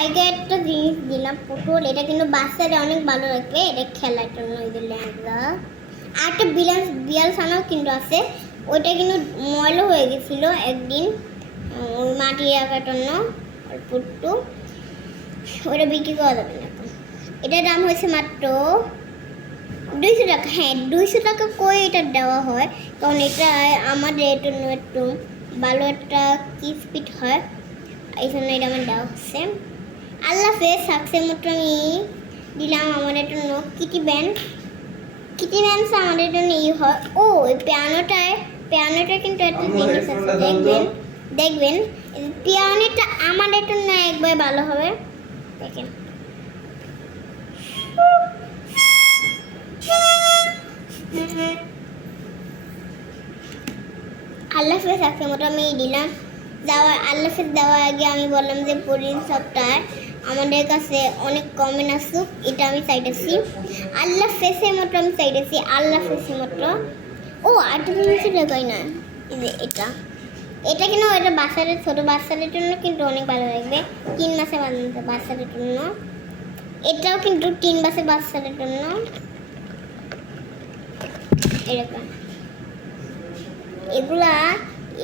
আগে একটা জিনিস দিলাম পটল, এটা কিন্তু বাচ্চারা অনেক ভালো লাগবে, এটা খেলার জন্য দিলাম আমরা। আর একটা বিড়াল ছানাও কিন্তু আছে, ওইটা কিন্তু ময়লা হয়ে গেছিল একদিন ওই মাটি রাখার জন্য অল্প একটু, ওটা বিক্রি করা যাবে না এখন। এটার দাম হয়েছে মাত্র 200 টাকা। হ্যাঁ 200 টাকা করে এটা দেওয়া হয়, কারণ এটা আমাদের জন্য একটু ভালো একটা কিসপিট হয়, এই জন্য এটা আমার দেওয়া হচ্ছে। আল্লাহ হাফেজ। সাকসের মতো আমি দিলাম আমাদের জন্য কিটি ব্যান্ড আমাদের জন্য ই হয়। ও ওই পিয়ানোটা কিন্তু একটা জিনিস আছে, দেখবেন পিয়ানোটা আমাদের জন্য একবার ভালো হবে, দেখেন। আল্লাহ হাফেজ। আজকের মতো আমি দিলাম আল্লাহ হাফেজ দেওয়ার আগে আমি বললাম যে পরের সপ্তাহে আমাদের কাছে অনেক কমেন্ট আসুক, এটা আমি চাইতেছি। আল্লাহ হাফেজের মতো আমি চাইতেছি, আল্লাহ হাফেজের মতো। ও আরেকটা জিনিস দেখাই না, এই যে এটা কিন্তু এটা বাচ্চাদের, ছোটো বাচ্চাদের জন্য কিন্তু অনেক ভালো লাগবে, 3 মাসের বাচ্চাদের জন্য। এটাও কিন্তু 3 মাসের বাচ্চাদের জন্য, এরকম এগুলা।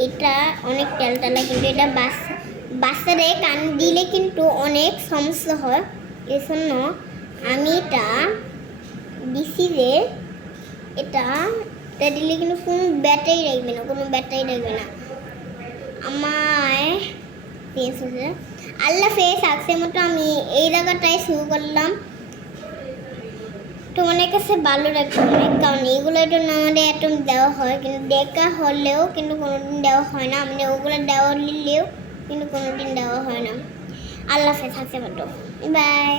এটা অনেক তেলতেলা, কিন্তু এটা বাচ্চাদের কান দিলে কিন্তু অনেক সমস্যা হয়, এই জন্য আমি এটা দিছি যে এটা দিলে কিন্তু কোনো ব্যাটারি রাখবে না, আমায় ফেস হচ্ছে। আল্লাহ ফেস। আজকের মতো আমি এই জায়গাটায় শুরু করলাম, তোমাদের কাছে ভালো লাগবে অনেক, কারণ এগুলোর জন্য আমাদের এত দেওয়া হয়, কিন্তু দেখা হলেও কিন্তু কোনোদিন দেওয়া হয় না, আমাদের ওগুলো দেওয়া নিলেও কিন্তু কোনোদিন দেওয়া হয় না। আল্লাহ হাফেজ। মতো বাই।